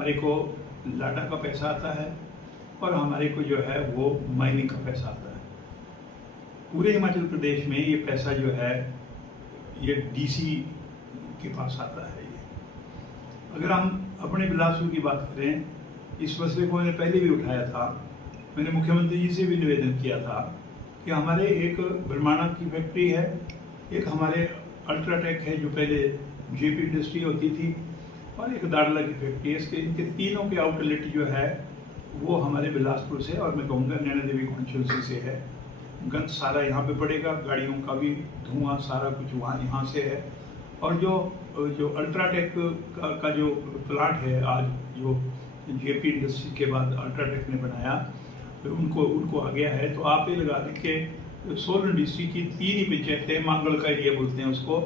हमारे को लाडा का पैसा आता है और हमारे को जो है वो माइनिंग का पैसा आता है। पूरे हिमाचल प्रदेश में ये पैसा जो है ये डीसी के पास आता है। ये अगर हम अपने बिलासपुर की बात करें, इस मसले को मैंने पहले भी उठाया था। मैंने मुख्यमंत्री जी से भी निवेदन किया था कि हमारे एक ब्रह्मांडा की फैक्ट्री है, एक हमारे अल्ट्राटेक है जो पहले जेपी इंडस्ट्री होती थी, और एक दाड़ला की फैक्ट्री है। इनके तीनों के आउटलेट जो है वो हमारे बिलासपुर से और मैं कहूँगा नैना देवी कॉन्स्टिट्यूंसी से है। गंद सारा यहाँ पे पड़ेगा, गाड़ियों का भी धुआं सारा कुछ यहाँ से है। और जो अल्ट्राटेक का जो प्लांट है आज जो जेपी इंडस्ट्री के बाद अल्ट्राटेक ने बनाया, तो उनको आ गया है। तो आप ये लगा दें कि सोलन डिस्ट्रिक्ट की 3 ही पंचायतें, मांगल का एरिया बोलते हैं उसको,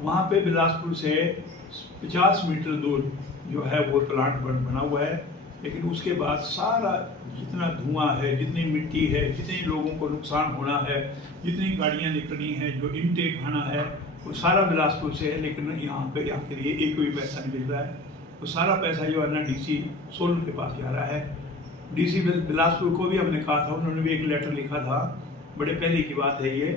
वहाँ पे बिलासपुर से 50 मीटर दूर जो है वो प्लांट बना हुआ है। लेकिन उसके बाद सारा जितना धुआं है, जितनी मिट्टी है, जितने लोगों को नुकसान होना है, जितनी गाड़ियाँ निकलनी है, जो इनटेक आना है, वो सारा बिलासपुर से है। लेकिन यहाँ के लिए एक भी पैसा नहीं मिल रहा है। तो सारा पैसा जो है ना डीसी सोलन के पास जा रहा है। डीसी बिलासपुर को भी हमने कहा था, उन्होंने भी एक लेटर लिखा था, बड़े पहले की बात है ये,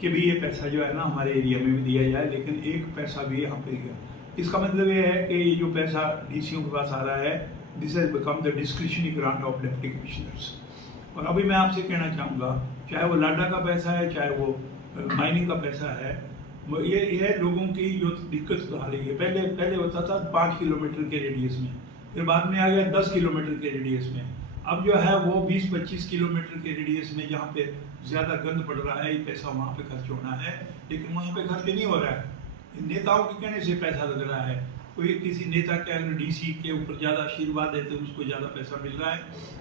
कि भी ये पैसा जो है ना हमारे एरिया में भी दिया जाए, लेकिन एक पैसा भी यहाँ पे गया। इसका मतलब ये है कि ये जो पैसा डीसीओ के पास आ रहा है, this has become the discretionary grant of deputy commissioners. और अभी मैं आपसे कहना चाहूँगा, चाहे वो लाडा का पैसा है, चाहे वो माइनिंग का पैसा है, ये लोगों की जो दिक्कत आ रही है। पहले होता था 5 किलोमीटर के रेडियस में, फिर बाद में आ गया 10 किलोमीटर के रेडियस में, अब जो है वो 20-25 किलोमीटर के रेडियस में जहाँ पे ज़्यादा गंद पड़ रहा है, ये पैसा वहाँ पे खर्च होना है। लेकिन वहाँ पे खर्च नहीं हो रहा है, नेताओं के कहने से पैसा लग रहा है। कोई किसी नेता के अगर डीसी के ऊपर ज़्यादा आशीर्वाद देते तो उसको ज़्यादा पैसा मिल रहा है।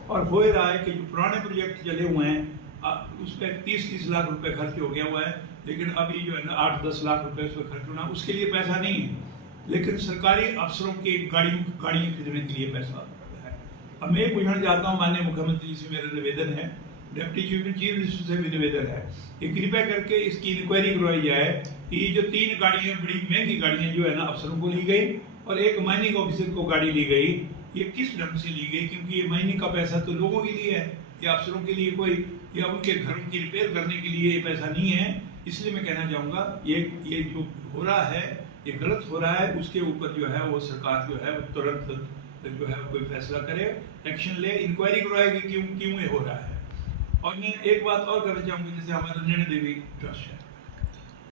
और हो रहा है कि जो पुराने प्रोजेक्ट चले हुए हैं उस पर 30-30 लाख रुपए खर्च हो गया हुआ है, लेकिन अभी जो है ना 8-10 लाख रुपए उस पर खर्च होना, उसके लिए पैसा नहीं है। लेकिन सरकारी अफसरों के गाड़ियाँ खरीदने के लिए पैसा है। अब मैं पूछना चाहता हूँ, माननीय मुख्यमंत्री जी से मेरा निवेदन है, डिप्टी चीफ मिनिस्टर से भी निवेदन है कि कृपया करके इसकी इंक्वायरी करवाई जाए कि ये जो 3 गाड़ियाँ, बड़ी महंगी गाड़ियाँ जो है ना अफसरों को ली गई और एक माइनिंग ऑफिसर को गाड़ी ली गई, ये किस ढंग से ली गई? क्योंकि ये माइनिंग का पैसा तो लोगों के लिए है, या अफसरों के लिए कोई, या उनके घरों की रिपेयर करने के लिए ये पैसा नहीं है। इसलिए मैं कहना चाहूँगा ये जो हो रहा है ये गलत हो रहा है। उसके ऊपर जो है वो सरकार जो है वो तुरंत जो है कोई फैसला करे, एक्शन ले, इंक्वायरी करवाएगी क्यों ये हो रहा है। और मैं एक बात और करना चाहूँगी, जैसे हमारा नैना देवी ट्रस्ट है,